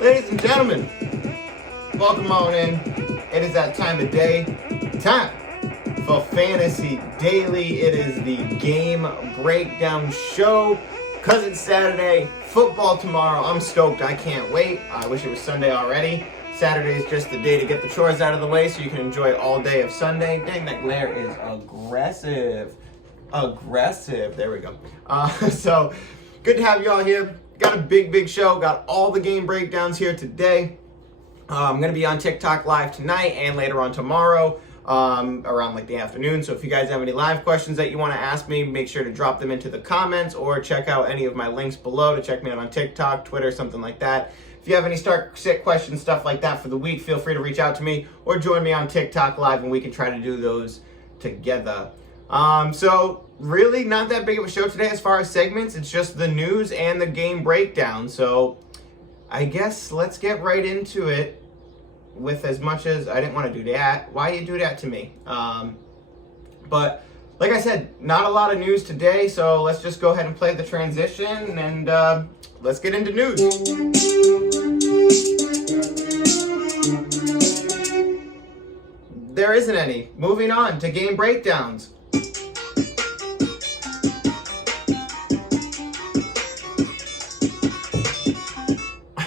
Ladies and gentlemen, welcome on in. It is that time of day. Time for Fantasy Daily. It is the game breakdown show. Because it's Saturday, football tomorrow. I'm stoked. I can't wait. I wish it was Sunday already. Saturday is just the day to get the chores out of the way so you can enjoy all day of Sunday. Dang, that glare is aggressive. There we go. So, good to have you all here. Got a big show. Got all the game breakdowns here today. I'm going to be on TikTok live tonight and later on tomorrow around like the afternoon. So if you guys have any live questions that you want to ask me, make sure to drop them into the comments or check out any of my links below to check me out on TikTok, Twitter, something like that. If you have any start sit questions, stuff like that for the week, feel free to reach out to me or join me on TikTok live and we can try to do those together. So really not that big of a show today as far as segments. It's just the news and the game breakdown. So I guess let's get right into it with as much as I didn't want to do that. Why you do that to me? But like I said, not a lot of news today. So let's just go ahead and play the transition and let's get into news. There isn't any. Moving on to game breakdowns.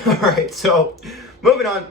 Alright, so moving on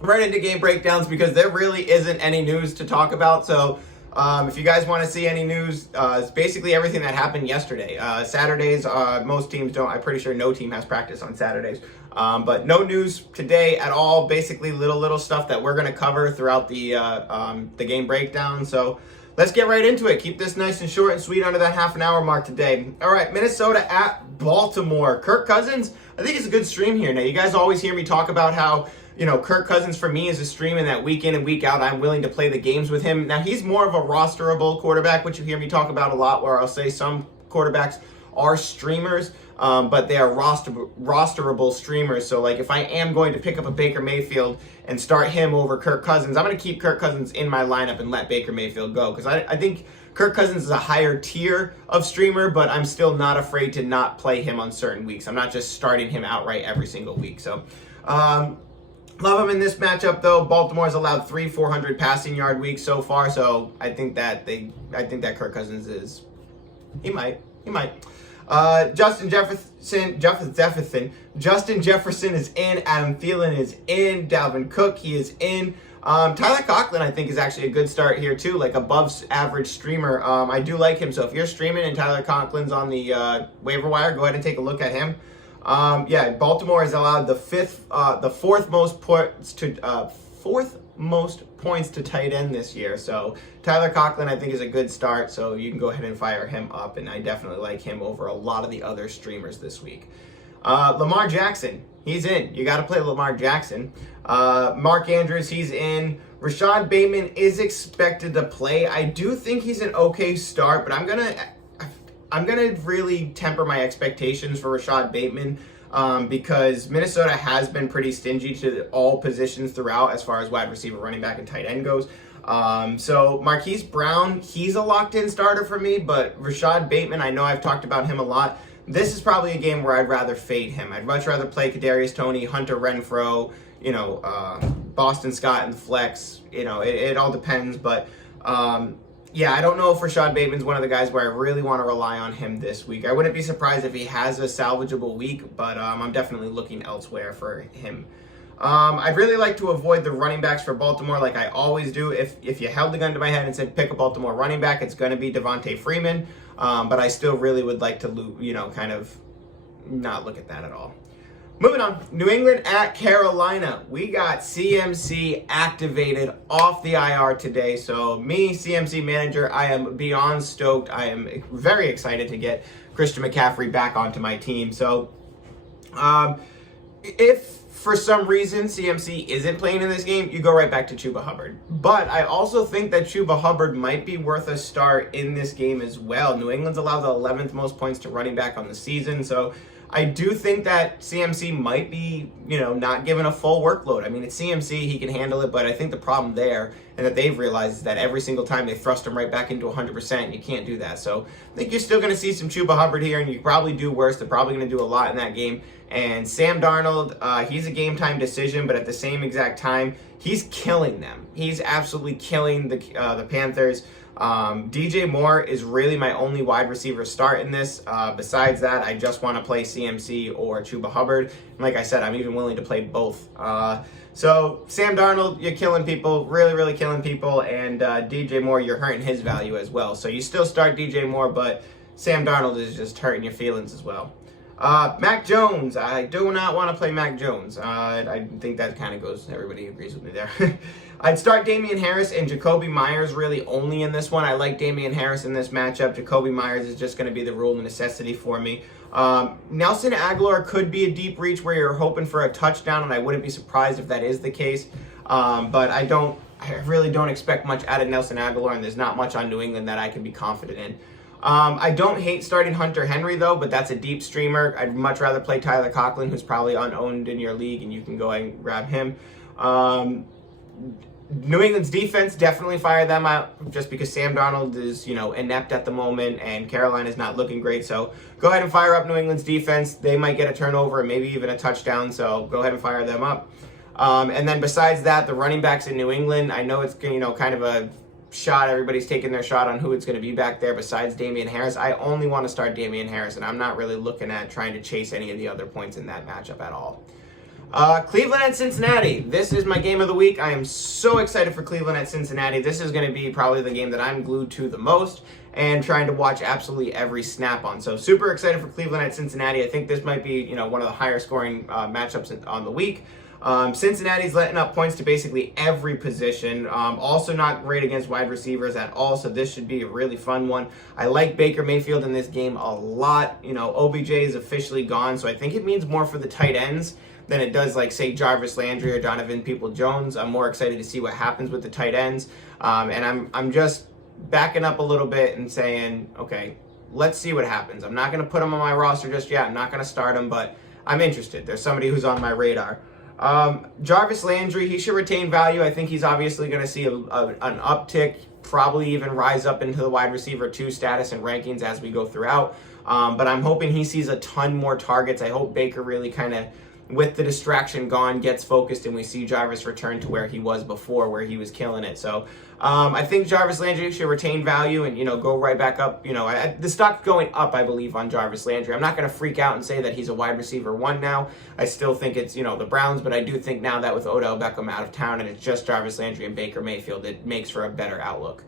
right into game breakdowns because there really isn't any news to talk about. So if you guys want to see any news, it's basically everything that happened yesterday. Saturdays, most teams don't. I'm pretty sure no team has practice on Saturdays. But no news today at all. Basically little stuff that we're going to cover throughout the game breakdown. So let's get right into it. Keep this nice and short and sweet under that half an hour mark today. All right, Minnesota at Baltimore. Kirk Cousins, I think it's a good stream here. Now, you guys always hear me talk about how, you know, Kirk Cousins for me is a stream in that week in and week out. I'm willing to play the games with him. Now, he's more of a rosterable quarterback, which you hear me talk about a lot, where I'll say some quarterbacks are streamers, but they are rosterable streamers. So, like, if I am going to pick up a Baker Mayfield and start him over Kirk Cousins, I'm going to keep Kirk Cousins in my lineup and let Baker Mayfield go. Because I think Kirk Cousins is a higher tier of streamer, but I'm still not afraid to not play him on certain weeks. I'm not just starting him outright every single week. So, love him in this matchup, though. Baltimore's allowed 3 400 passing yard weeks so far, so I think that Kirk Cousins is, he might. Justin Jefferson is in. Adam Thielen is in. Dalvin Cook, he is in. Tyler Conklin, I think, is actually a good start here too, like above average streamer. I do like him, so if you're streaming and Tyler Conklin's on the waiver wire, go ahead and take a look at him. Baltimore has allowed the fourth most points to tight end this year. So Tyler Conklin, I think, is a good start. So you can go ahead and fire him up, and I definitely like him over a lot of the other streamers this week. Lamar Jackson, he's in. You got to play Lamar Jackson. Mark Andrews, he's in. Rashad Bateman is expected to play. I do think he's an okay start, but I'm gonna really temper my expectations for Rashad Bateman because Minnesota has been pretty stingy to all positions throughout as far as wide receiver, running back, and tight end goes. So Marquise Brown, he's a locked-in starter for me, but Rashad Bateman, I know I've talked about him a lot. This is probably a game where I'd rather fade him. I'd much rather play Kadarius Toney, Hunter Renfrow, Boston Scott in the flex. It all depends, but I don't know if Rashad Bateman's one of the guys where I really want to rely on him this week. I wouldn't be surprised if he has a salvageable week, but I'm definitely looking elsewhere for him. I'd really like to avoid the running backs for Baltimore like I always do. If you held the gun to my head and said pick a Baltimore running back, it's going to be Devontae Freeman, but I still really would like to, kind of not look at that at all. Moving on, New England at Carolina. We got CMC activated off the IR today. So me, CMC manager, I am beyond stoked. I am very excited to get Christian McCaffrey back onto my team. So if for some reason CMC isn't playing in this game, you go right back to Chuba Hubbard. But I also think that Chuba Hubbard might be worth a start in this game as well. New England's allowed the 11th most points to running back on the season. So I do think that CMC might be, not given a full workload. I mean, it's CMC, he can handle it, but I think the problem there, and that they've realized, is that every single time they thrust him right back into 100%, you can't do that. So I think you're still going to see some Chuba Hubbard here, and you probably do worse. They're probably going to do a lot in that game. And Sam Darnold, he's a game time decision, but at the same exact time, he's killing them. He's absolutely killing the Panthers. DJ Moore is really my only wide receiver start in this. Besides that, I just want to play CMC or Chuba Hubbard. And like I said, I'm even willing to play both. So Sam Darnold, you're killing people, really, really killing people. And DJ Moore, you're hurting his value as well. So you still start DJ Moore, but Sam Darnold is just hurting your feelings as well. Mac Jones, I do not want to play Mac Jones. I think that kind of goes, everybody agrees with me there. I'd start Damian Harris and Jacoby Myers really only in this one. I like Damian Harris in this matchup. Jacoby Myers is just going to be the rule of necessity for me. Nelson Aguilar could be a deep reach where you're hoping for a touchdown, and I wouldn't be surprised if that is the case. But I really don't expect much out of Nelson Aguilar, and there's not much on New England that I can be confident in. I don't hate starting Hunter Henry, though, but that's a deep streamer. I'd much rather play Tyler Conklin, who's probably unowned in your league, and you can go and grab him. New England's defense, definitely fire them out just because Sam Darnold is, inept at the moment, and Carolina's not looking great. So go ahead and fire up New England's defense. They might get a turnover and maybe even a touchdown, so go ahead and fire them up. And then besides that, the running backs in New England, I know it's, kind of a shot. Everybody's taking their shot on who it's going to be back there besides Damian Harris. I only want to start Damian Harris, and I'm not really looking at trying to chase any of the other points in that matchup at all. Cleveland at Cincinnati. This is my game of the week. I am so excited for Cleveland at Cincinnati. This is going to be probably the game that I'm glued to the most and trying to watch absolutely every snap on. So super excited for Cleveland at Cincinnati. I think this might be, one of the higher scoring matchups on the week. Cincinnati's letting up points to basically every position. Also not great against wide receivers at all, so this should be a really fun one. I like Baker Mayfield in this game a lot. OBJ is officially gone, so I think it means more for the tight ends than it does, like, say, Jarvis Landry or Donovan Peoples-Jones. I'm more excited to see what happens with the tight ends. And I'm just backing up a little bit and saying, okay, let's see what happens. I'm not going to put him on my roster just yet. I'm not going to start him, but I'm interested. There's somebody who's on my radar. Jarvis Landry, he should retain value. I think he's obviously going to see an uptick, probably even rise up into the wide receiver 2 status and rankings as we go throughout. But I'm hoping he sees a ton more targets. I hope Baker really kind of, with the distraction gone, gets focused and we see Jarvis return to where he was before, where he was killing it. So I think Jarvis Landry should retain value and, go right back up. The stock's going up, I believe, on Jarvis Landry. I'm not going to freak out and say that he's a wide receiver 1 now. I still think it's, the Browns, but I do think now that with Odell Beckham out of town and it's just Jarvis Landry and Baker Mayfield, it makes for a better outlook.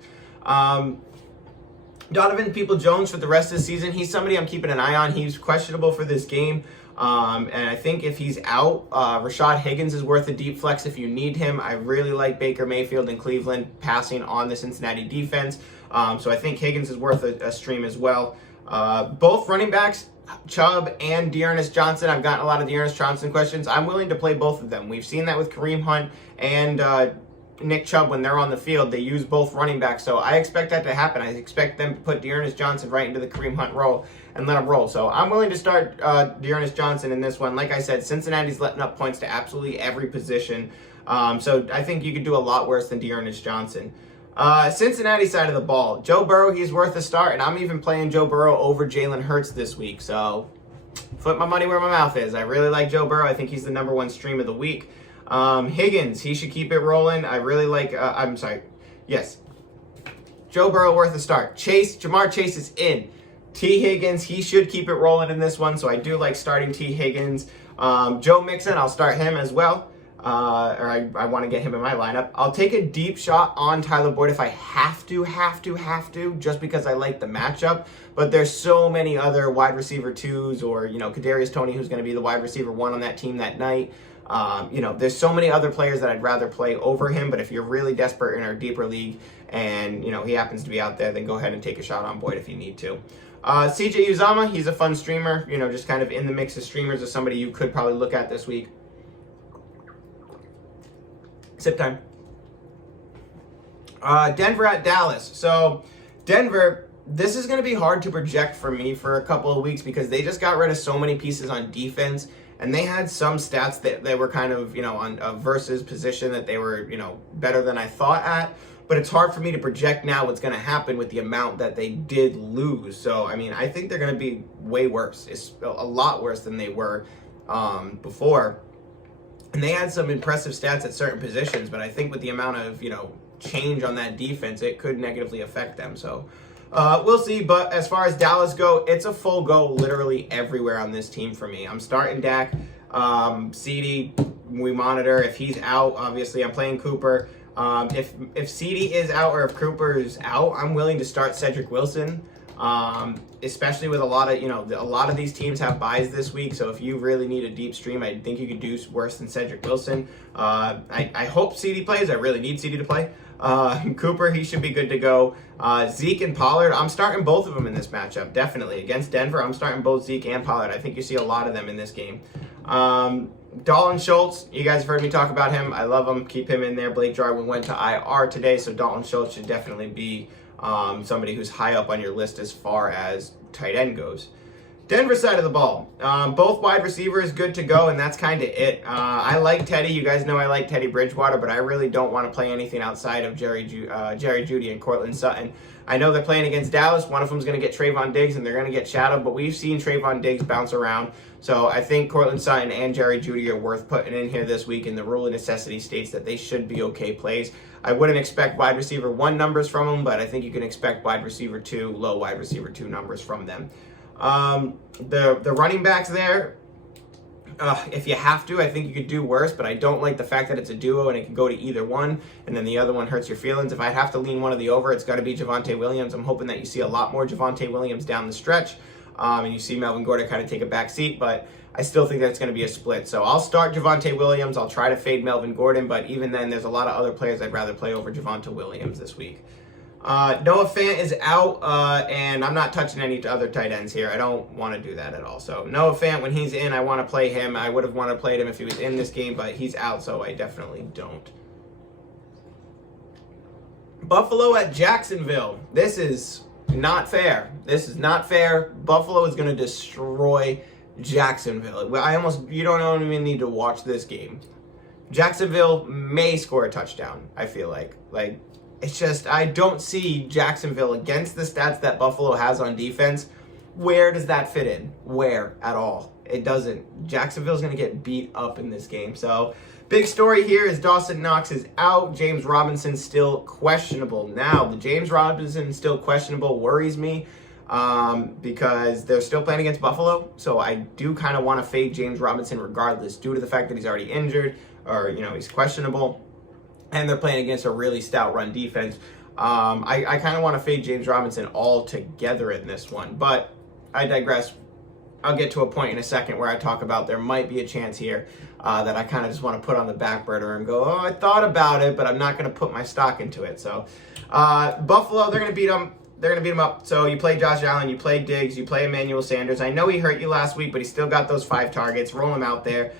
Donovan Peoples-Jones for the rest of the season, he's somebody I'm keeping an eye on. He's questionable for this game. And I think if he's out, Rashad Higgins is worth a deep flex if you need him. I really like Baker Mayfield in Cleveland passing on the Cincinnati defense. So I think Higgins is worth a stream as well. Both running backs, Chubb and Dearness Johnson. I've gotten a lot of Dearness Johnson questions. I'm willing to play both of them. We've seen that with Kareem Hunt and Nick Chubb when they're on the field. They use both running backs, so I expect that to happen. I expect them to put Dearness Johnson right into the Kareem Hunt role and let him roll. So I'm willing to start Dearness Johnson in this one. Like I said, Cincinnati's letting up points to absolutely every position. So I think you could do a lot worse than Dearness Johnson. Cincinnati side of the ball, Joe Burrow, he's worth a start, and I'm even playing Joe Burrow over Jalen Hurts this week. So put my money where my mouth is. I really like Joe Burrow. I think he's the #1 stream of the week. Higgins, he should keep it rolling. I really like, Joe Burrow worth a start. Jamar Chase is in. T. Higgins, he should keep it rolling in this one, so I do like starting T. Higgins. Joe Mixon, I'll start him as well. I want to get him in my lineup. I'll take a deep shot on Tyler Boyd if I have to, just because I like the matchup. But there's so many other wide receiver 2s or, Kadarius Toney, who's going to be the wide receiver 1 on that team that night. There's so many other players that I'd rather play over him, but if you're really desperate in our deeper league and, he happens to be out there, then go ahead and take a shot on Boyd if you need to. CJ Uzama, he's a fun streamer, just kind of in the mix of streamers of somebody you could probably look at this week. Sip time. Denver at Dallas. So Denver, this is going to be hard to project for me for a couple of weeks because they just got rid of so many pieces on defense, and they had some stats that they were kind of, on a versus position that they were, better than I thought at. But it's hard for me to project now what's going to happen with the amount that they did lose. So, I think they're going to be way worse. It's a lot worse than they were before. And they had some impressive stats at certain positions, but I think with the amount of, change on that defense, it could negatively affect them. So, we'll see. But as far as Dallas go, it's a full go literally everywhere on this team for me. I'm starting Dak. CD, we monitor. If he's out, obviously, I'm playing Cooper. If CD is out or if Cooper is out, I'm willing to start Cedric Wilson. Especially with a lot of these teams have buys this week. So if you really need a deep stream, I think you could do worse than Cedric Wilson. I hope CD plays. I really need CD to play. Cooper, he should be good to go. Zeke and Pollard, I'm starting both of them in this matchup, definitely. Against Denver, I'm starting both Zeke and Pollard. I think you see a lot of them in this game. Dalton Schultz, you guys have heard me talk about him. I love him. Keep him in there. Blake Jarwin went to IR today, so Dalton Schultz should definitely be somebody who's high up on your list as far as tight end goes. Denver side of the ball, both wide receivers good to go, and that's kind of it. I like Teddy. You guys know I like Teddy Bridgewater, but I really don't want to play anything outside of Jerry Jeudy and Cortland Sutton. I know they're playing against Dallas. One of them's going to get Trayvon Diggs, and they're going to get shadowed, but we've seen Trayvon Diggs bounce around. So I think Cortland Sutton and Jerry Jeudy are worth putting in here this week, and the rule of necessity states that they should be okay plays. I wouldn't expect wide receiver 1 numbers from them, but I think you can expect wide receiver 2, low wide receiver 2 numbers from them. The running backs there, if you have to, I think you could do worse, but I don't like the fact that it's a duo and it can go to either one, and then the other one hurts your feelings. If I have to lean one of the over, it's got to be Javonte Williams. I'm hoping that you see a lot more Javonte Williams down the stretch, and you see Melvin Gordon kind of take a back seat, but I still think that's going to be a split. So I'll start Javonte Williams. I'll try to fade Melvin Gordon, but even then, there's a lot of other players I'd rather play over Javonte Williams this week. Noah Fant is out, and I'm not touching any other tight ends here. I don't want to do that at all. So Noah Fant, when he's in, I want to play him. I would have wanted to play him if he was in this game, but he's out, so I definitely don't. Buffalo at Jacksonville. This is not fair. This is not fair. Buffalo is going to destroy Jacksonville. You don't even need to watch this game. Jacksonville may score a touchdown, I feel like. It's just, I don't see Jacksonville against the stats that Buffalo has on defense. Where does that fit in? Where at all? It doesn't. Jacksonville's going to get beat up in this game. So, big story here is Dawson Knox is out. James Robinson's still questionable. Now, the James Robinson still questionable worries me because they're still playing against Buffalo. So, I do kind of want to fade James Robinson regardless due to the fact that he's already injured or, he's questionable. And they're playing against a really stout run defense. I kind of want to fade James Robinson altogether in this one. But I digress. I'll get to a point in a second where I talk about there might be a chance here that I kind of just want to put on the back burner and go, I thought about it, but I'm not going to put my stock into it. So Buffalo, they're going to beat them. They're going to beat them up. So you play Josh Allen, you play Diggs, you play Emmanuel Sanders. I know he hurt you last week, but he still got those 5 targets. Roll him out there.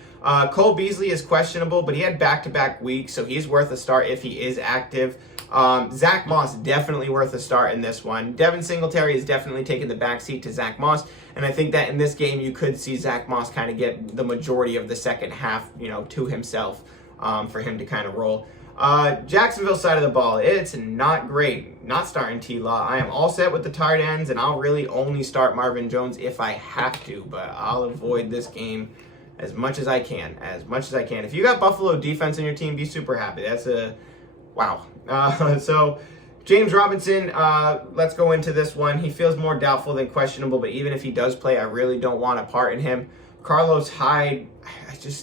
Cole Beasley is questionable, but he had back-to-back weeks, so he's worth a start if he is active. Zach Moss, definitely worth a start in this one. Devin Singletary is definitely taking the backseat to Zach Moss, and I think that in this game you could see Zach Moss kind of get the majority of the second half, to himself for him to kind of roll. Jacksonville side of the ball, it's not great. Not starting T-Law. I am all set with the tight ends, and I'll really only start Marvin Jones if I have to, but I'll avoid this game as much as I can. If you got Buffalo defense in your team, be super happy. That's a wow. So James Robinson, let's go into this one. He feels more doubtful than questionable, but even if he does play, I really don't want a part in him. Carlos Hyde,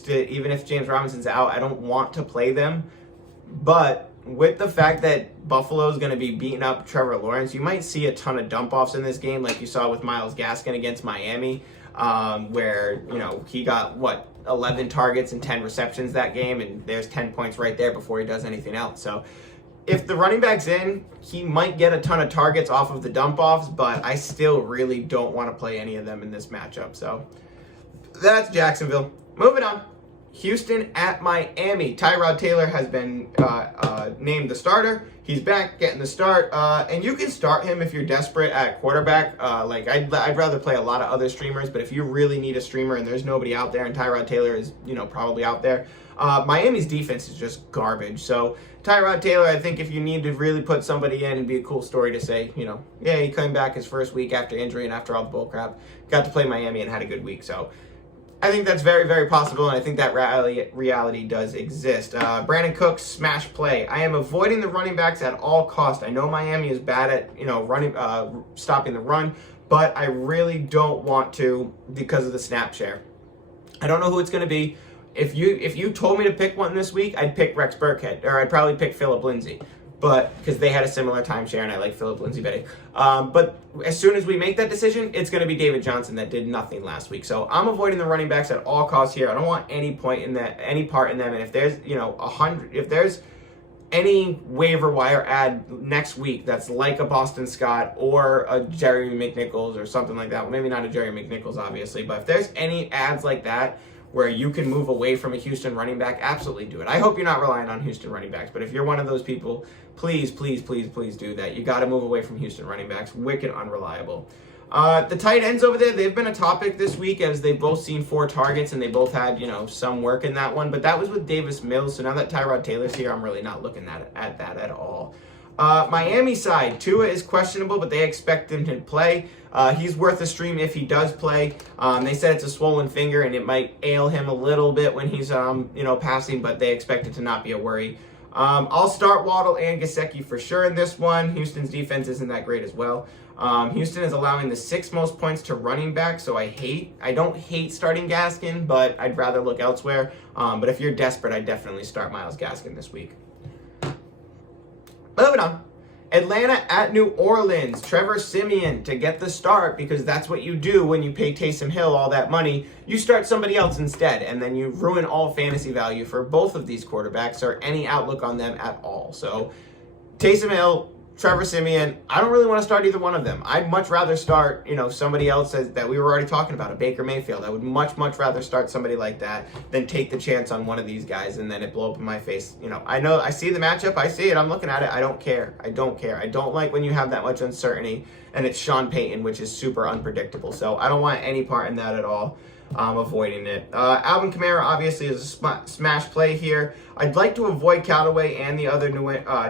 even if James Robinson's out, I don't want to play them. But with the fact that Buffalo is going to be beating up Trevor Lawrence, you might see a ton of dump-offs in this game like you saw with Myles Gaskin against Miami. Where, he got, 11 targets and 10 receptions that game, and there's 10 points right there before he does anything else. So if the running back's in, he might get a ton of targets off of the dump-offs, but I still really don't want to play any of them in this matchup. So that's Jacksonville. Moving on. Houston at Miami. Tyrod Taylor has been named the starter. He's back, getting the start, and you can start him if you're desperate at quarterback. I'd rather play a lot of other streamers, but if you really need a streamer and there's nobody out there, and Tyrod Taylor is, probably out there, Miami's defense is just garbage. So Tyrod Taylor, I think if you need to really put somebody in, it'd be a cool story to say, yeah, he came back his first week after injury and after all the bull crap, got to play Miami and had a good week. So I think that's very, very possible, and I think that reality does exist. Brandon Cooks, smash play. I am avoiding the running backs at all costs. I know Miami is bad at, stopping the run, but I really don't want to because of the snap share. I don't know who it's going to be. If you told me to pick one this week, I'd pick Rex Burkhead, or I'd probably pick Phillip Lindsay. But because they had a similar timeshare and I like Phillip Lindsay better. But as soon as we make that decision, it's going to be David Johnson that did nothing last week. So I'm avoiding the running backs at all costs here. I don't want any part in them. And if there's if there's any waiver wire ad next week that's like a Boston Scott or a Jerry Mcnichols or something like that. Well, maybe not a Jerry Mcnichols, obviously, but if there's any ads like that where you can move away from a Houston running back, absolutely do it. I hope you're not relying on Houston running backs, but if you're one of those people, please, please, please, please do that. You got to move away from Houston running backs. Wicked unreliable. The tight ends over there, they've been a topic this week as they've both seen 4 targets and they both had, some work in that one, but that was with Davis Mills. So now that Tyrod Taylor's here, I'm really not looking at that at all. Miami side, Tua is questionable, but they expect him to play. He's worth a stream if he does play. They said it's a swollen finger and it might ail him a little bit when he's, passing, but they expect it to not be a worry. I'll start Waddle and Gesicki for sure in this one. Houston's defense isn't that great as well. Houston is allowing the 6th most points to running back, so I don't hate starting Gaskin, but I'd rather look elsewhere. But if you're desperate, I'd definitely start Myles Gaskin this week. Moving on. Atlanta at New Orleans. Trevor Siemian to get the start because that's what you do when you pay Taysom Hill all that money. You start somebody else instead, and then you ruin all fantasy value for both of these quarterbacks or any outlook on them at all. So Taysom Hill, Trevor Siemian, I don't really want to start either one of them. I'd much rather start, somebody else that we were already talking about, a Baker Mayfield. I would much, much rather start somebody like that than take the chance on one of these guys and then it blow up in my face. I know, I see the matchup, I see it, I'm looking at it, I don't care. I don't like when you have that much uncertainty and it's Sean Payton, which is super unpredictable. So I don't want any part in that at all. I'm avoiding it. Alvin Kamara obviously is a smash play here. I'd like to avoid Callaway and the other New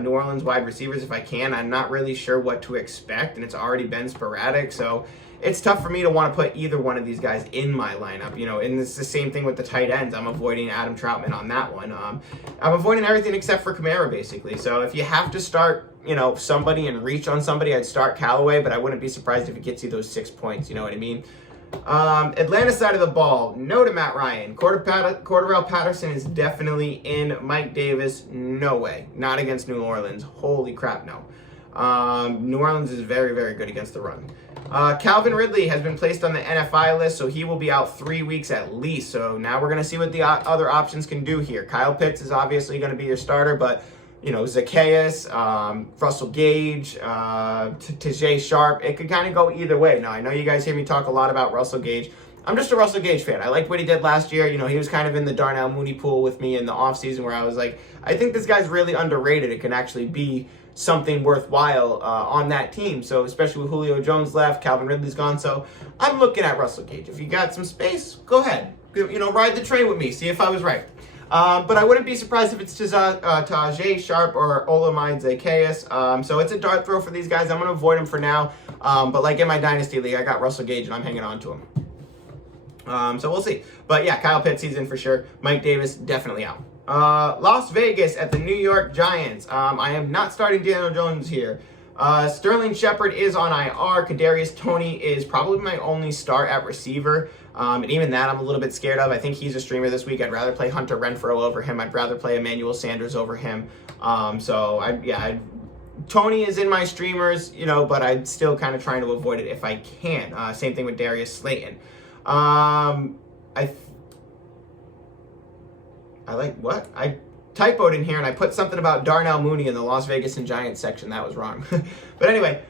Orleans wide receivers if I can. I'm not really sure what to expect, and it's already been sporadic, so it's tough for me to want to put either one of these guys in my lineup. And it's the same thing with the tight ends. I'm avoiding Adam Troutman on that one. I'm avoiding everything except for Kamara, basically. So if you have to start, somebody and reach on somebody, I'd start Callaway, but I wouldn't be surprised if it gets you those 6 points. You know what I mean? Atlanta side of the ball, no to Matt Ryan. Cordarrelle Patterson is definitely in. Mike Davis, no way. Not against New Orleans. Holy crap, no. New Orleans is very, very good against the run. Calvin Ridley has been placed on the NFI list, so he will be out 3 weeks at least. So now we're going to see what the other options can do here. Kyle Pitts is obviously going to be your starter, but Zacchaeus, Russell Gage, Tajay Sharp, it could kind of go either way. Now, I know you guys hear me talk a lot about Russell Gage. I'm just a Russell Gage fan. I liked what he did last year. He was kind of in the Darnell Mooney pool with me in the offseason where I was like, I think this guy's really underrated. It can actually be something worthwhile on that team. So especially with Julio Jones left, Calvin Ridley's gone. So I'm looking at Russell Gage. If you got some space, go ahead. Ride the train with me. See if I was right. But I wouldn't be surprised if it's Tajay Sharp or Olamide Zacchaeus. So it's a dart throw for these guys. I'm going to avoid them for now. But like in my Dynasty League, I got Russell Gage and I'm hanging on to him. So we'll see. But yeah, Kyle Pitts, he's in for sure. Mike Davis, definitely out. Las Vegas at the New York Giants. I am not starting Daniel Jones here. Sterling Shepard is on IR. Kadarius Toney is probably my only start at receiver. And even that I'm a little bit scared of. I think he's a streamer this week. I'd rather play Hunter Renfrow over him. I'd rather play Emmanuel Sanders over him. Toney is in my streamers, but I'm still kind of trying to avoid it if I can. Same thing with Darius Slayton. I typoed in here and I put something about Darnell Mooney in the Las Vegas and Giants section. That was wrong. But anyway,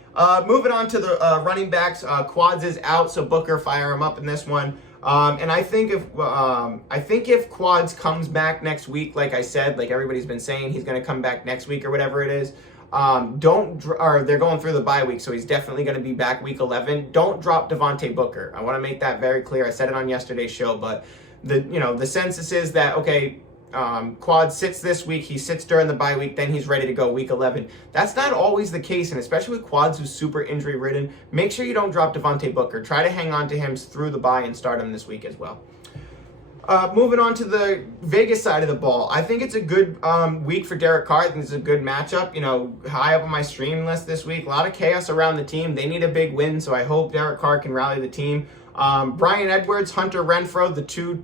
moving on to the running backs. Quads is out, so Booker, fire him up in this one. And I think if Quads comes back next week, like I said, like everybody's been saying, he's going to come back next week or whatever it is. They're going through the bye week, so he's definitely going to be back week 11. Don't drop Devontae Booker. I want to make that very clear. I said it on yesterday's show, but the census is that, okay, Quad sits this week, he sits during the bye week, then he's ready to go week 11. That's not always the case, and especially with Quads who's super injury ridden, make sure you don't drop Devontae Booker. Try to hang on to him through the bye and start him this week as well. Moving on to the Vegas side of the ball, I think it's a good week for Derrick Carter. I think it's a good matchup. High up on my stream list this week. A lot of chaos around the team. They need a big win, so I hope Derrick Carter can rally the team. Bryan Edwards, Hunter Renfrow, the two,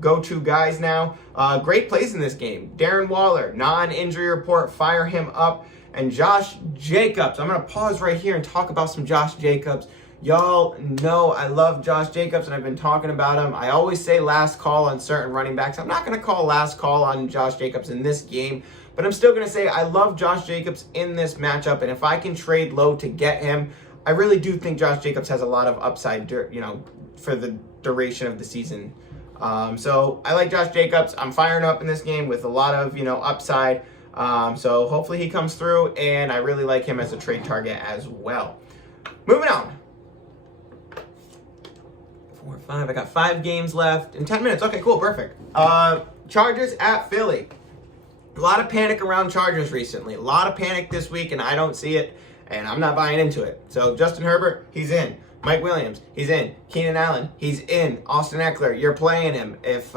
go-to guys now. Great plays in this game. Darren Waller, non-injury report, fire him up. And Josh Jacobs. I'm going to pause right here and talk about some Josh Jacobs. Y'all know I love Josh Jacobs, and I've been talking about him. I always say last call on certain running backs. I'm not going to call last call on Josh Jacobs in this game, but I'm still going to say I love Josh Jacobs in this matchup, and if I can trade low to get him, I really do think Josh Jacobs has a lot of upside, for the duration of the season. So I like Josh Jacobs. I'm firing up in this game with a lot of, upside. So hopefully he comes through, and I really like him as a trade target as well. Moving on. 4 or 5. I got 5 games left in 10 minutes. Okay, cool, perfect. Chargers at Philly. A lot of panic around Chargers recently. A lot of panic this week, and I don't see it, and I'm not buying into it. So Justin Herbert, he's in. Mike Williams, he's in. Keenan Allen, he's in. Austin Eckler, you're playing him. If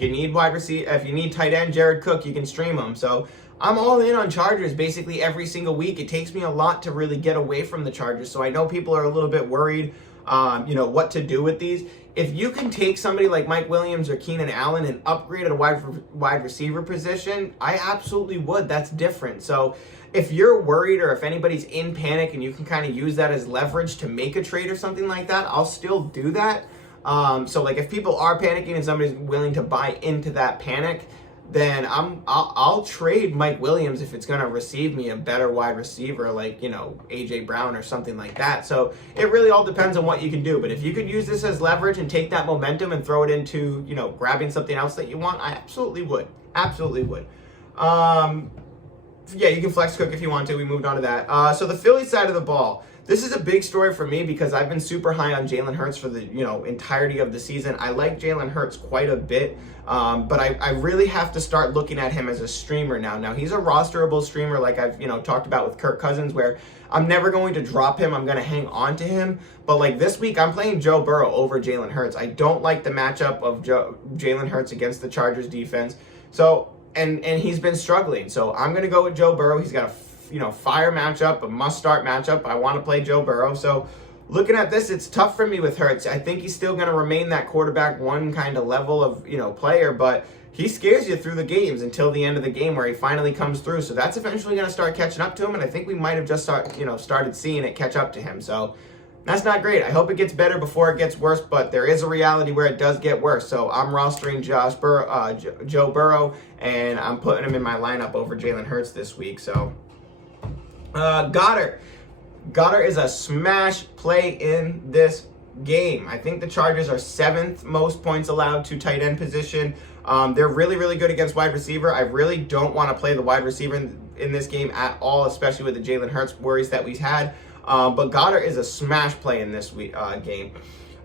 you need wide receiver, if you need tight end, Jared Cook, you can stream him. So I'm all in on Chargers basically every single week. It takes me a lot to really get away from the Chargers. So I know people are a little bit worried, what to do with these. If you can take somebody like Mike Williams or Keenan Allen and upgrade at a wide receiver position, I absolutely would. That's different. So if you're worried or if anybody's in panic and you can kind of use that as leverage to make a trade or something like that, I'll still do that. So like if people are panicking and somebody's willing to buy into that panic, then I'll trade Mike Williams if it's going to receive me a better wide receiver like, A.J. Brown or something like that. So it really all depends on what you can do. But if you could use this as leverage and take that momentum and throw it into, grabbing something else that you want, I absolutely would. Absolutely would. Yeah, you can flex Cook if you want to. We moved on to that. So the Philly side of the ball. This is a big story for me because I've been super high on Jalen Hurts for the entirety of the season. I like Jalen Hurts quite a bit, but I really have to start looking at him as a streamer now. Now he's a rosterable streamer, like I've talked about with Kirk Cousins, where I'm never going to drop him. I'm going to hang on to him. But like this week, I'm playing Joe Burrow over Jalen Hurts. I don't like the matchup of Jalen Hurts against the Chargers defense. So and he's been struggling. So I'm going to go with Joe Burrow. He's got a fire matchup, a must-start matchup. I want to play Joe Burrow. So looking at this, it's tough for me with Hurts. I think he's still going to remain that quarterback one kind of level of, player, but he scares you through the games until the end of the game where he finally comes through. So that's eventually going to start catching up to him, and I think we might have just started seeing it catch up to him. So that's not great. I hope it gets better before it gets worse, but there is a reality where it does get worse. So I'm rostering Joe Burrow, and I'm putting him in my lineup over Jalen Hurts this week. So Goddard is a smash play in this game. I think the Chargers are 7th most points allowed to tight end position. They're really, really good against wide receiver. I really don't want to play the wide receiver in this game at all, especially with the Jalen Hurts worries that we've had. But Goddard is a smash play in this game.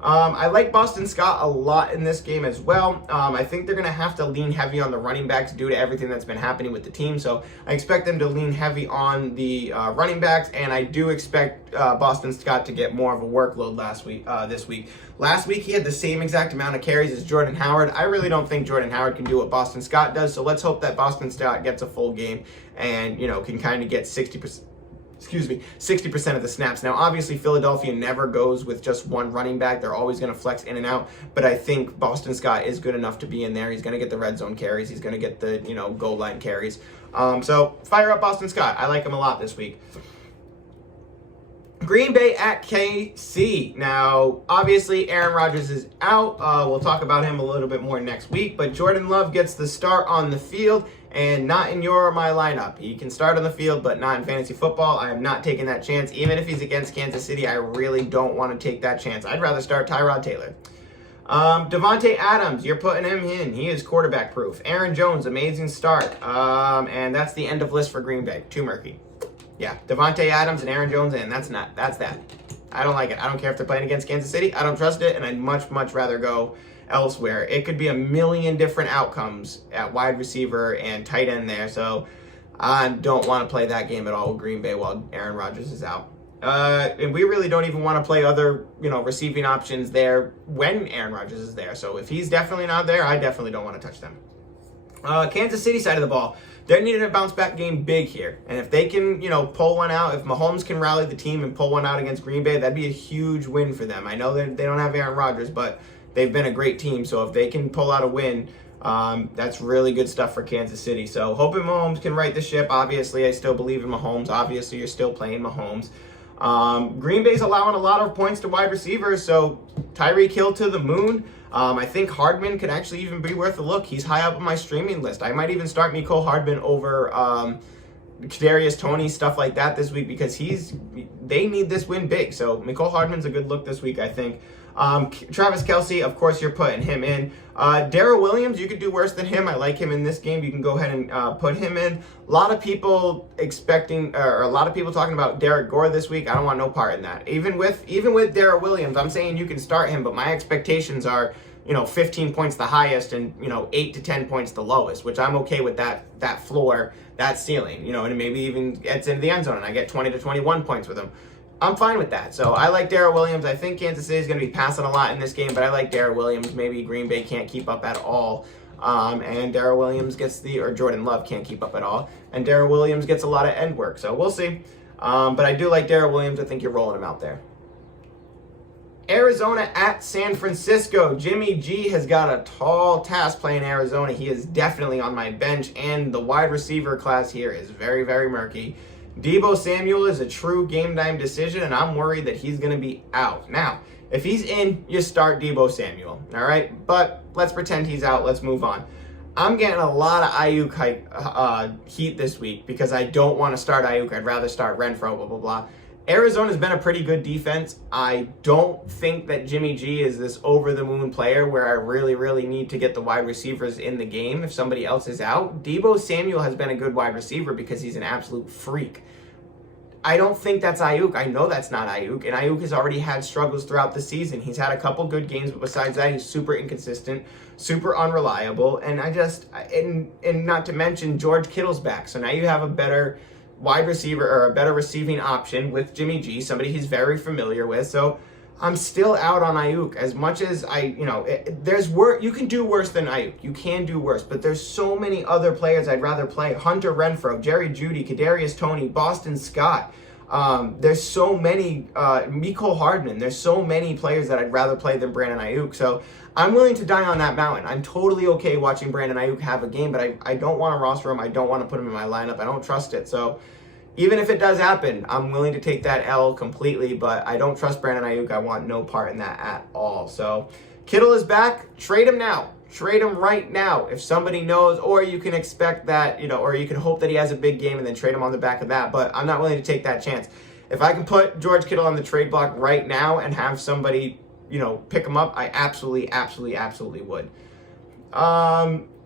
I like Boston Scott a lot in this game as well. I think they're going to have to lean heavy on the running backs due to everything that's been happening with the team. So I expect them to lean heavy on the running backs, and I do expect Boston Scott to get more of a workload this week. Last week, he had the same exact amount of carries as Jordan Howard. I really don't think Jordan Howard can do what Boston Scott does, so let's hope that Boston Scott gets a full game and, can kind of get 60% of the snaps. Now, obviously, Philadelphia never goes with just one running back. They're always going to flex in and out. But I think Boston Scott is good enough to be in there. He's going to get the red zone carries. He's going to get the, goal line carries. So fire up Boston Scott. I like him a lot this week. Green Bay at KC. Now, obviously, Aaron Rodgers is out. We'll talk about him a little bit more next week. But Jordan Love gets the start on the field and not in your or my lineup. He can start on the field, but not in fantasy football. I am not taking that chance. Even if he's against Kansas City, I really don't want to take that chance. I'd rather start Tyrod Taylor. Devontae Adams, you're putting him in. He is quarterback proof. Aaron Jones, amazing start. And that's the end of list for Green Bay. Too murky. Yeah, Devontae Adams and Aaron Jones in. That's that. I don't like it. I don't care if they're playing against Kansas City. I don't trust it, and I'd much rather go elsewhere. It could be a million different outcomes at wide receiver and tight end there, so I don't want to play that game at all with Green Bay while Aaron Rodgers is out. And we really don't even want to play other, receiving options there when Aaron Rodgers is there. So if he's definitely not there, I definitely don't want to touch them. Kansas City side of the ball, they're needing a bounce back game big here. And if they can, pull one out, if Mahomes can rally the team and pull one out against Green Bay, that'd be a huge win for them. I know that they don't have Aaron Rodgers, but they've been a great team. So if they can pull out a win, that's really good stuff for Kansas City. So hoping Mahomes can right the ship. Obviously, I still believe in Mahomes. Obviously, you're still playing Mahomes. Green Bay's allowing a lot of points to wide receivers, so Tyreek Hill to the moon. I think Hardman could actually even be worth a look. He's high up on my streaming list. I might even start Mecole Hardman over Kadarius Toney, stuff like that this week, because they need this win big. So Mecole Hardman's a good look this week, I think. Travis Kelce, of course, you're putting him in. Darrell Williams, you could do worse than him. I like him in this game. You can go ahead and put him in. A lot of people talking about Derek Gore this week. I don't want no part in that. Even with Darrell Williams, I'm saying you can start him, but my expectations are 15 points the highest and 8 to 10 points the lowest, which I'm okay with that floor, that ceiling, and maybe even gets into the end zone and I get 20 to 21 points with him. I'm fine with that. So I like Darrell Williams. I think Kansas City is going to be passing a lot in this game, but I like Darrell Williams. Maybe Green Bay can't keep up at all. And Darrell Williams or Jordan Love can't keep up at all. And Darrell Williams gets a lot of end work. So we'll see. But I do like Darrell Williams. I think you're rolling him out there. Arizona at San Francisco. Jimmy G has got a tall task playing Arizona. He is definitely on my bench, and the wide receiver class here is very, very murky. Deebo Samuel is a true game time decision, and I'm worried that he's going to be out. Now, if he's in, you start Deebo Samuel, all right? But let's pretend he's out. Let's move on. I'm getting a lot of Ayuk heat this week because I don't want to start Ayuk. I'd rather start Renfro, blah, blah, blah. Arizona's been a pretty good defense. I don't think that Jimmy G is this over-the-moon player where I really, really need to get the wide receivers in the game if somebody else is out. Deebo Samuel has been a good wide receiver because he's an absolute freak. I don't think that's Ayuk. I know that's not Ayuk, and Ayuk has already had struggles throughout the season. He's had a couple good games, but besides that, he's super inconsistent, super unreliable, and and not to mention George Kittle's back. So now you have a better wide receiver or a better receiving option with Jimmy G, somebody he's very familiar with. So I'm still out on Ayuk as much as you can do worse than Ayuk. You can do worse, but there's so many other players I'd rather play. Hunter Renfrow, Jerry Jeudy, Kadarius Toney, Boston Scott. There's so many, Mecole Hardman. There's so many players that I'd rather play than Brandon Ayuk. So I'm willing to die on that mountain. I'm totally okay watching Brandon Ayuk have a game, but I don't want to roster him. I don't want to put him in my lineup. I don't trust it. So even if it does happen, I'm willing to take that L completely, but I don't trust Brandon Ayuk. I want no part in that at all. So Kittle is back. Trade him now. Trade him right now if somebody knows, or you can expect that, or you can hope that he has a big game and then trade him on the back of that, but I'm not willing to take that chance. If I can put George Kittle on the trade block right now and have somebody, pick him up, I absolutely would.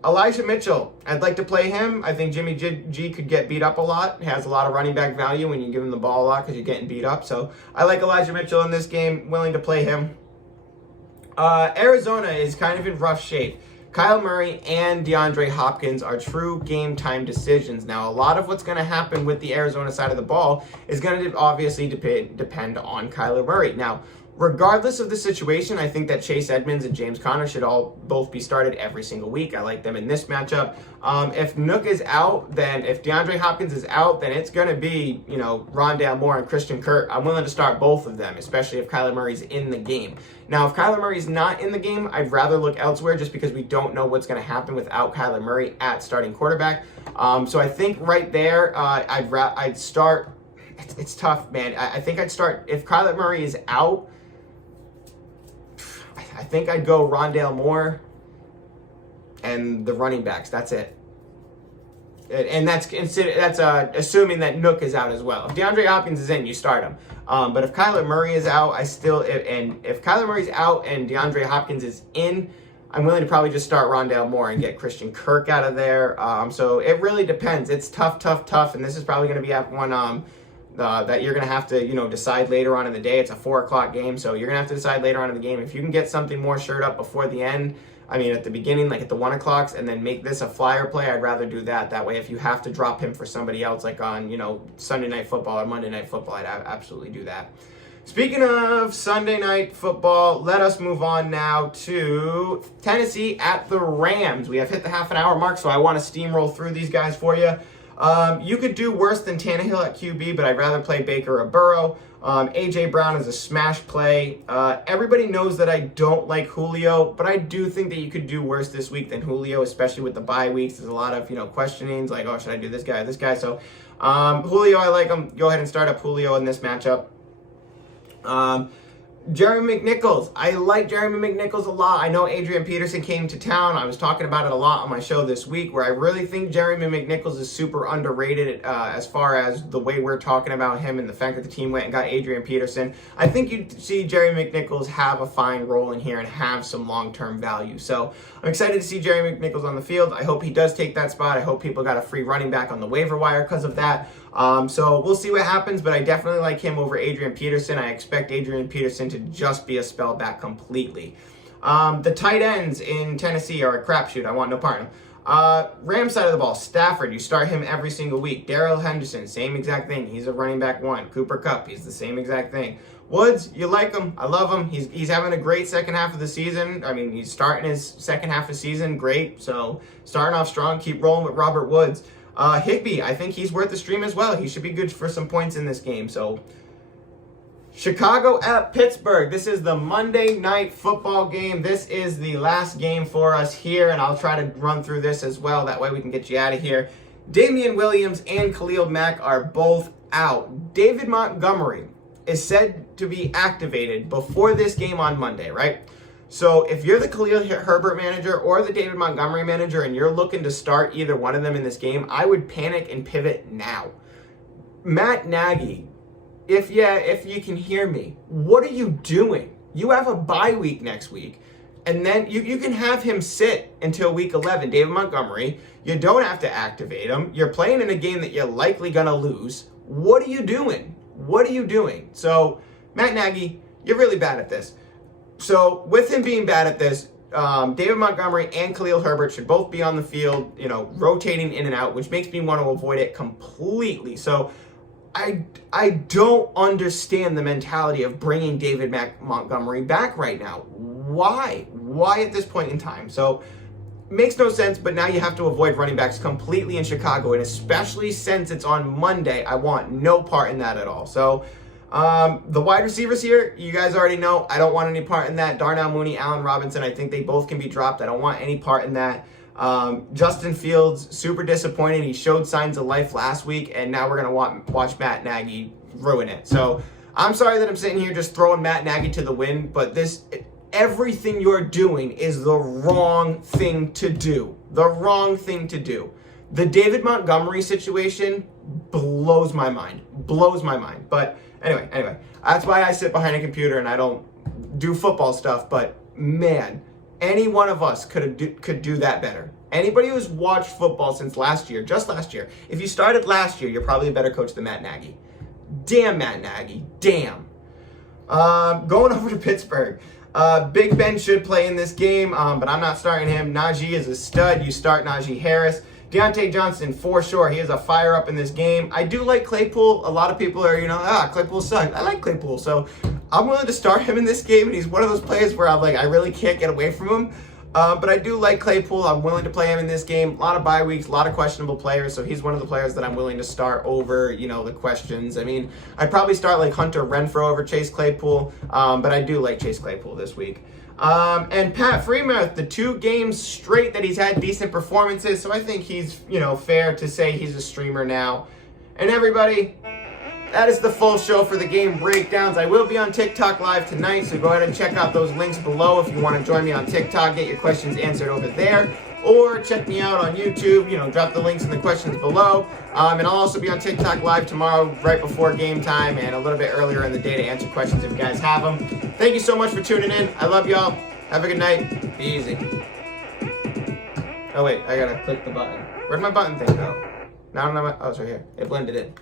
Elijah Mitchell, I'd like to play him. I think Jimmy G could get beat up a lot. He has a lot of running back value when you give him the ball a lot because you're getting beat up. So I like Elijah Mitchell in this game, willing to play him. Arizona is kind of in rough shape. Kyle Murray and DeAndre Hopkins are true game time decisions. Now, a lot of what's going to happen with the Arizona side of the ball is going to obviously depend on Kyler Murray. Now, regardless of the situation, I think that Chase Edmonds and James Conner should both be started every single week. I like them in this matchup. If Nook is out, then if DeAndre Hopkins is out, then it's going to be, Rondale Moore and Christian Kirk. I'm willing to start both of them, especially if Kyler Murray's in the game. Now, if Kyler Murray's not in the game, I'd rather look elsewhere just because we don't know what's going to happen without Kyler Murray at starting quarterback. So I think right there, I'd start. It's tough, man. I think I'd start if Kyler Murray is out. I think I'd go Rondale Moore and the running backs. That's it. And that's assuming that Nook is out as well. If DeAndre Hopkins is in, you start him. But if Kyler Murray is out, if Kyler Murray's out and DeAndre Hopkins is in, I'm willing to probably just start Rondale Moore and get Christian Kirk out of there. So it really depends. It's tough. And this is probably going to be one that you're going to have to, decide later on in the day. It's a 4 o'clock game, so you're going to have to decide later on in the game. If you can get something more shored up before the end, at the beginning, like at the 1 o'clocks, and then make this a flyer play, I'd rather do that. That way, if you have to drop him for somebody else, like on, Sunday Night Football or Monday Night Football, I'd absolutely do that. Speaking of Sunday Night Football, let us move on now to Tennessee at the Rams. We have hit the half-an-hour mark, so I want to steamroll through these guys for you. You could do worse than Tannehill at QB, but I'd rather play Baker or Burrow. A.J. Brown is a smash play. Everybody knows that I don't like Julio, but I do think that you could do worse this week than Julio, especially with the bye weeks. There's a lot of, questionings, like, oh, should I do this guy or this guy? So Julio, I like him. Go ahead and start up Julio in this matchup. Jeremy Mcnichols. I like Jeremy Mcnichols a lot. I know Adrian Peterson came to town. I was talking about it a lot on my show this week, where I really think Jeremy Mcnichols is super underrated as far as the way we're talking about him and the fact that the team went and got Adrian Peterson. I think you'd see Jeremy Mcnichols have a fine role in here and have some long-term value. So I'm excited to see Jeremy Mcnichols on the field. I hope he does take that spot. I hope people got a free running back on the waiver wire because of that. So we'll see what happens, but I definitely like him over Adrian Peterson. I expect Adrian Peterson to just be a spell back completely. The tight ends in Tennessee are a crapshoot. I want no part in them. Rams side of the ball, Stafford, you start him every single week. Darrell Henderson, same exact thing. He's a running back 1. Cooper Kupp, he's the same exact thing. Woods, you like him. I love him. He's having a great second half of the season. He's starting his second half of the season great. So starting off strong, keep rolling with Robert Woods. Higbee, I think he's worth the stream as well. He should be good for some points in this game. So Chicago at Pittsburgh. This is the Monday Night Football game. This is the last game for us here, and I'll try to run through this as well. That way we can get you out of here. Damian Williams and Khalil Mack are both out. David Montgomery is said to be activated before this game on Monday, right? So if you're the Khalil Herbert manager or the David Montgomery manager and you're looking to start either one of them in this game, I would panic and pivot now. Matt Nagy, if you can hear me, what are you doing? You have a bye week next week, and then you can have him sit until week 11, David Montgomery. You don't have to activate him. You're playing in a game that you're likely going to lose. What are you doing? What are you doing? So, Matt Nagy, you're really bad at this. So, with him being bad at this, David Montgomery and Khalil Herbert should both be on the field, rotating in and out, which makes me want to avoid it completely. So, I don't understand the mentality of bringing David Montgomery back right now. Why? Why at this point in time? So, makes no sense, but now you have to avoid running backs completely in Chicago, and especially since it's on Monday, I want no part in that at all. So, the wide receivers here, you guys already know, I don't want any part in that. Darnell Mooney, Allen Robinson, I think they both can be dropped. I don't want any part in that. Justin Fields, super disappointed. He showed signs of life last week, and now we're going to watch Matt Nagy ruin it. So, I'm sorry that I'm sitting here just throwing Matt Nagy to the wind, but everything you're doing is the wrong thing to do. The wrong thing to do. The David Montgomery situation blows my mind. Blows my mind. But anyway, that's why I sit behind a computer and I don't do football stuff. But man, any one of us could do that better. Anybody who's watched football since last year, just last year, if you started last year, you're probably a better coach than Matt Nagy. Damn Matt Nagy. Damn. Going over to Pittsburgh. Big Ben should play in this game, but I'm not starting him. Najee is a stud. You start Najee Harris. Deontay Johnson, for sure. He is a fire up in this game. I do like Claypool. A lot of people are, Claypool sucks. I like Claypool, so I'm willing to start him in this game, and he's one of those players where I'm like, I really can't get away from him. But I do like Claypool. I'm willing to play him in this game. A lot of bye weeks, a lot of questionable players, so he's one of the players that I'm willing to start over, the questions. I'd probably start like Hunter Renfrow over Chase Claypool, but I do like Chase Claypool this week. And Pat Freiermuth, the 2 games straight that he's had decent performances, so I think he's, fair to say he's a streamer now. And everybody, that is the full show for the game breakdowns. I will be on TikTok live tonight, so go ahead and check out those links below if you want to join me on TikTok, get your questions answered over there. or check me out on YouTube. Drop the links in the questions below. And I'll also be on TikTok live tomorrow right before game time and a little bit earlier in the day to answer questions if you guys have them. Thank you so much for tuning in. I love y'all. Have a good night. Be easy. Oh wait, I gotta click the button. Where'd my button thing go? Now I don't know. Oh, it's right here. It blended in.